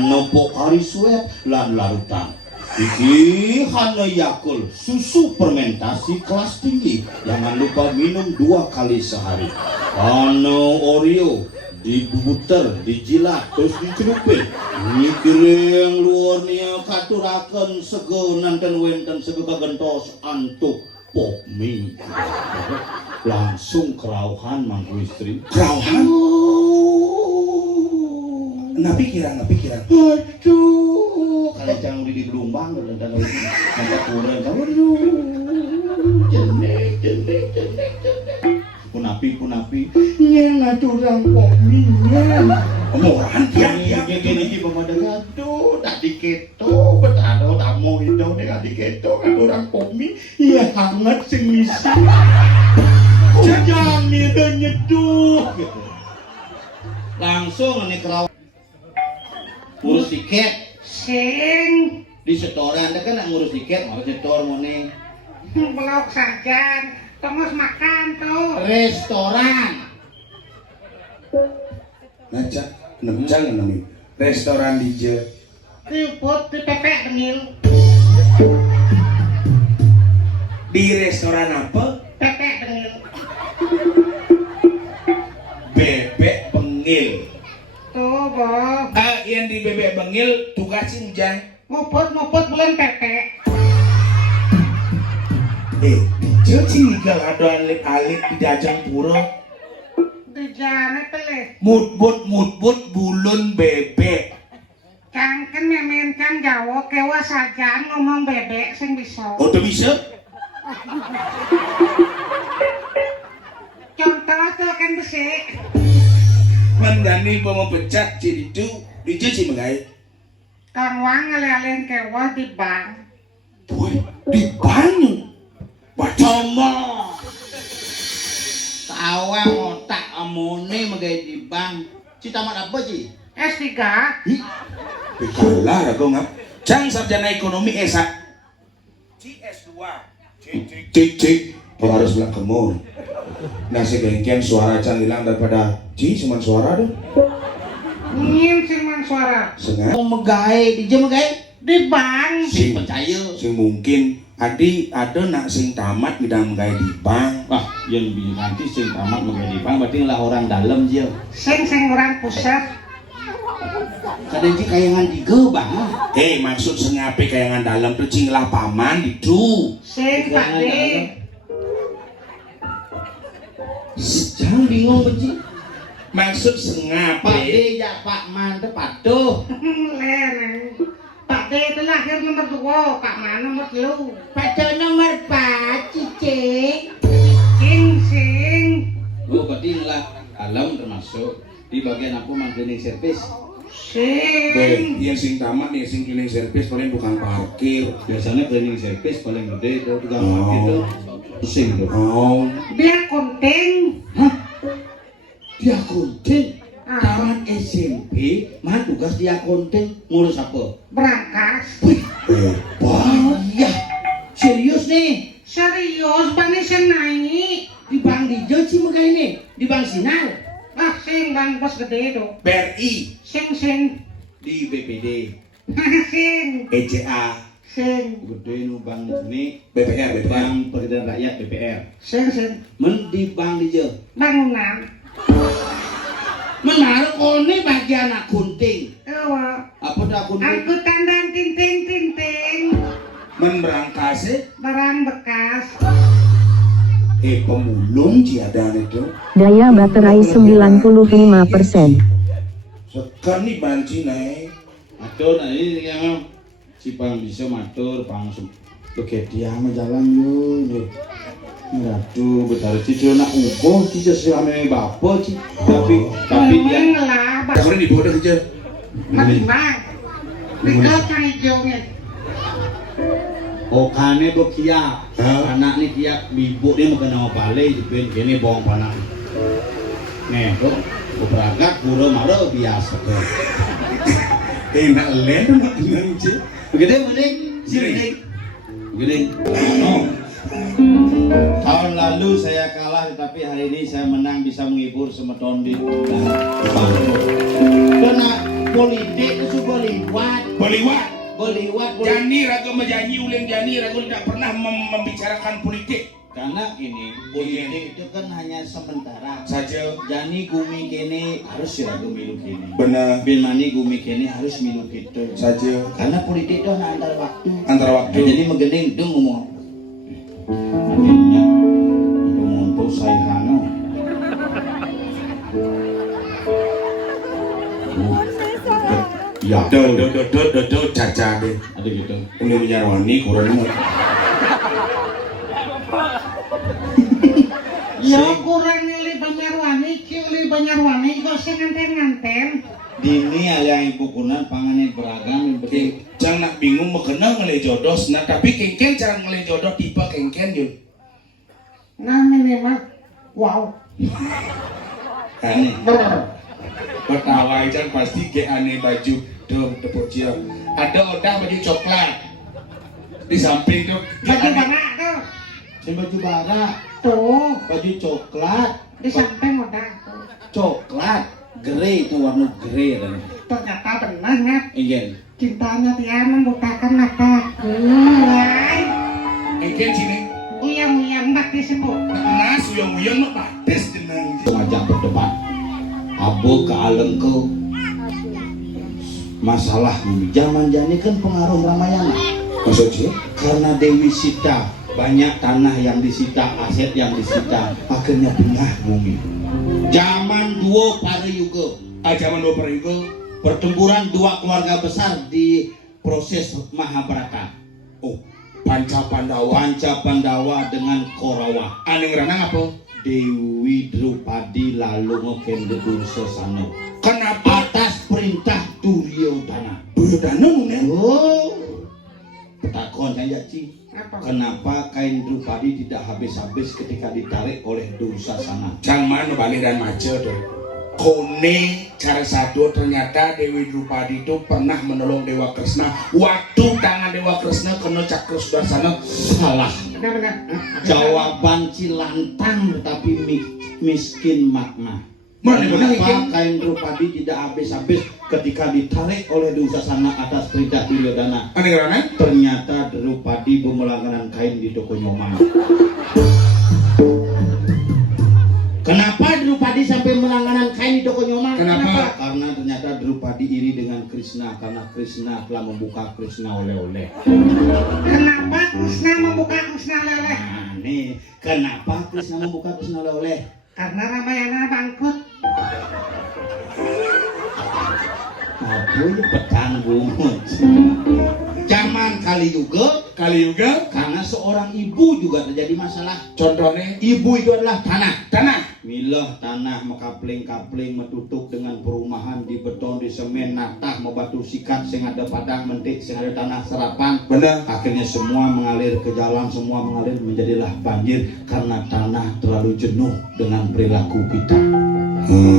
hana Pocari Sweat lan larutan. Iki hana Yakult susu fermentasi kelas tinggi. Jangan lupa minum 2 kali sehari. Hana Oreo dibubuter, dijilat, terus dicelupin. Mikiring luar nia katuraken sego nanten wenten sego kagentos antuk pop mie. Langsung kerauhan mangku istri. Kerauhan? Nggak pikiran. Aduh, kalau jangan di gelombang dan sampai kurang. Aduh, jenek. Punapi. Yang ngaturang pop mie. Omongan dia. Gini pemandangan tuh tak diketo betado tamu itu nih diketo kan orang komi iya hangat sing misi jangan itu nyeduh gitu. Langsung nih kerau ngurus tiket Sing di setoran ada kan ngurus tiket mau setor mau nih blok saja tongos makan tuh restoran Ngajak jangan nih restoran DJ ribut di pepek dengil di restoran apa? pepek dengil Bebek Bengil. tuh boh Yang di Bebek Bengil tugasin hujan. nguput bulan pepek DJ cigal ada alit di Dajang Pura. di jana peleh Mutbut bulun bebek. cangken memen can Jawa kewa saja ngomong bebek sing bisa Oh tuh bisa? contoh tuh kan besik Mendani mau pecat jadi itu DJ sih mengai. Kang Wang ngeleleng kewa di bank Boy di banyu. Wacoma. tawa ngotak amone megai di bank cita mat apa sih S3 Kalah aku ngap. Jang sarjana ekonomi S1. CS2. Cik. Kau harus bilang kemur. Nasi gengkian suara can hilang daripada cuma suara dong. ingin siman suara Sengat. mau megai di jam megai di bank si percaya Sing mungkin ada nak sing tamat bidang gaya di bank. wah yang nanti sing tamat megai di bank berarti lah orang dalam dia sing orang pusat kadang sih kayangan di gebang Maksud sengape kayangan dalam tuh cinglah paman itu. sing Pak D jangan bingung benci Maksud Pak sengape. D ya Pak Man patuh Lereng. Pak D itu lahir nomor 2, Pak Man nomor 3. patuh nomor 4 cice Sing. berarti lah dalam termasuk di bagian aku cleaning service Sing. Yang sing tamat nih sing cleaning service paling bukan parkir. biasanya cleaning service paling gede itu tukang parkir itu pusing tuh Oh, Dia konting. dia konten Ah. tamat SMP mah tugas dia konten ngurus apa Berangkas. wah iya serius nih Serius, bani senai. di bank di sih makanya ini di bank sinar Ah, sing bang bos gede itu. BRI, Sing. di BPD Sing. ECA, gede nu bank ini BPR. bank peredaran rakyat BPR Sing. men di bank di Bangunan. menaruh kone bagian akunting Ewa. apa tuh akunting Angkutan dan tinting. Memberangkasnya Barang bekas. pemulung ciadan itu. Daya baterai 95%. Sekarang nih banci naik. matur nah ini yang si pang bisa matur langsung oke dia mah jalan yuk aduh betul sih nak uboh kita selama bapak sih tapi dia lah. Sekarang di bawah aja. Bang. Tinggal kang hijaunya. okane bekia anak ni tiap bibu dia makan nama palai jepin kene bawang panas nih tuh beragak pura marah biasa Enak len mak dengan cie. begini tahun lalu saya kalah tetapi hari ini saya menang bisa menghibur semeton di dan karena politik itu beliwat Beliwat Jani ragu menjanji uling Jani ragu tidak pernah membicarakan politik. karena ini politik itu kan hanya sementara Saja. Jani gumi kene harus ya milu kene Benar. bin mani gumi kene harus milu gitu Saja. karena politik itu hanya antar waktu Antara waktu. jadi menggening itu ngomong akhirnya itu monto saya hano ya Do caca deh. ada gitu Ini menyarwani kurang mau. Ya kurang nili Banyarwani kok sing nganten-nganten. dini aliang ibu kunan panganin beragam yang penting Jangan nak bingung mau kenal ngelih jodoh, nah tapi kengken cara ngelih jodoh tipe kengken yun. Nah minimal wow. aneh Betawa aja pasti ke aneh baju dong tepuk cium. Ada odah baju coklat di samping tuh. Baju mana tuh? si baju bara Tuh baju coklat di samping udah tuh. coklat grey itu warna grey kan Ternyata benar Nat. iya Cintanya dia membutakan mataku. Wai. Kengken sini. Uyang-uyang bak disebut. Nah suyong-uyong mah pates jeneng. ngajak berdebat abu ke aleng ke masalah bumi zaman jani kan pengaruh Ramayana Maksudnya? karena Dewi Sita banyak tanah yang disita aset yang disita akhirnya punah bumi zaman dua para yuga Zaman dua periode. pertempuran dua keluarga besar di proses Mahabharata Oh, Panca Pandawa. Panca Pandawa dengan Korawa Aneh ngeranang apa? Dewi Drupadi lalu ngekende Dursasana Kenapa? atas perintah Duryodhana. Duryodhana nih? Oh, petakon saya Ci. Apa? Kenapa kain Drupadi tidak habis-habis ketika ditarik oleh Dursasana? Jangan balik dan macet tuh. Kone cara satu ternyata Dewi Drupadi itu pernah menolong Dewa Kresna. Waktu tangan Dewa Kresna kena cakra Sudarsana. Salah. Benar-benar. Jawaban cilantang tetapi miskin makna. Mana benar Kenapa ini? kain Drupadi tidak habis-habis ketika ditarik oleh Dursasana atas perintah Duryodhana? Aneh ngeranang? Ternyata Drupadi bermelangganan kain di toko Nyoman. Kenapa Drupadi sampai melangganan kain di toko Nyoman? Kenapa? Karena ternyata Drupadi iri dengan Krishna karena Krishna telah membuka Krishna oleh-oleh. Kenapa Krishna membuka Krishna leleh? Nah, nih, kenapa Krishna membuka Krishna oleh-oleh? Karena Ramayana bangkrut. Aduh, petang bungut. Zaman Kali Yuga, karena seorang ibu juga terjadi masalah. Contohnya Ibu itu adalah tanah. tanah. Milah tanah mekapling-kapling metutup dengan perumahan di beton di semen natah membatu sikat sing ada padang mentik sing ada tanah serapan. Benar. Akhirnya semua mengalir ke jalan, semua mengalir menjadilah banjir karena tanah terlalu jenuh dengan perilaku kita.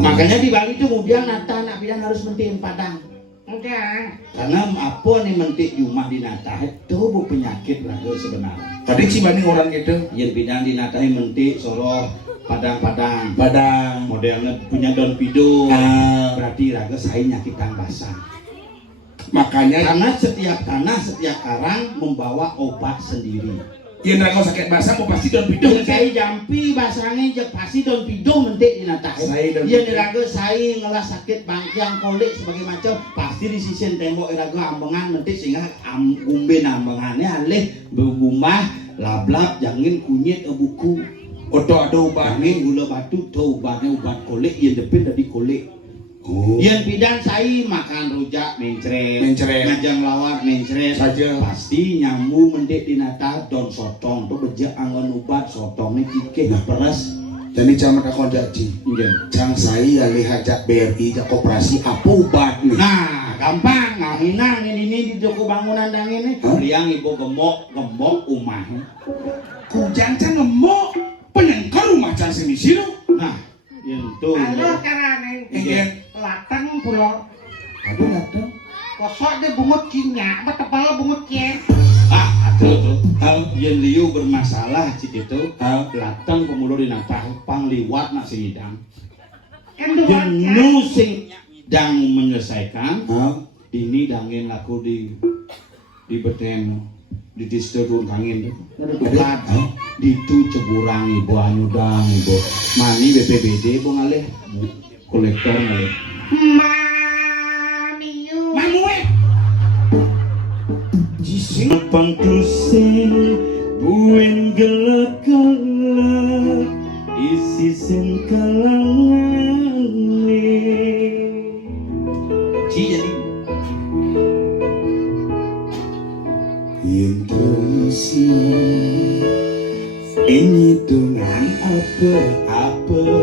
Makanya di Bali itu kemudian natah anak bidan harus mentiin padang. Udah. Karena apa nih mentik rumah di natah itu bu penyakit lah sebenarnya. Tadi si banding orang gitu. Yang bidan di natah mentik soroh padang-padang. Badang. Modelnya punya daun pido. Ah. Berarti raga saya nyakitan basah. Makanya Karena setiap tanah, setiap karang membawa obat sendiri. yang kau sakit basah mau pasti daun pidung. Yang saya jampi basahnya jek pasti daun pido mentik di natah. Saya daun Yang pido. raga saya ngelah sakit bangkiang kolik sebagai macam pasti di sisi tembok raga ambengan mentik sehingga umben ambengannya alih bergumah lablab jangin kunyit buku. Oto ada obat Bangin gula batu tuh obatnya obat kolik yang depan dari kolik. Oh. Yang bidan saya makan rujak mencret, ngajang lawar mencret Saja. pasti nyambu mendik di nata don sotong tuh bejak angin obat sotongnya kikeh peras. Jadi camat aku janji. Iya. Cang saya lihat jak BRI jak koperasi apa obat nih? Nah gampang ngahinang ini di toko bangunan dang ini. Hah? Liang ibu gembok umah. Kujang cang ngemok penengkar rumah cang semisiro. Nah yang tuh. Halo carane. Iya. Latang pulau. Aduh datang. Kosok dia bungut kinyak, betebal bungut cie. Ada tuh. Yang liu bermasalah cik itu. Ah. Latang pemuluh di natah pangliwat nak sidang. Kan dua Jenuh sing dang menyelesaikan Hah? ini dangin laku di beten di disturun kangin ada dukat di tu ceburangi buah nyudang ibu mani BPBD bu ngalih kolektor ngalih Mamiu. mamue jising pangtusen buen gelak-gelak isi sen kalangan ci jadi Indonesia ini dengan apa-apa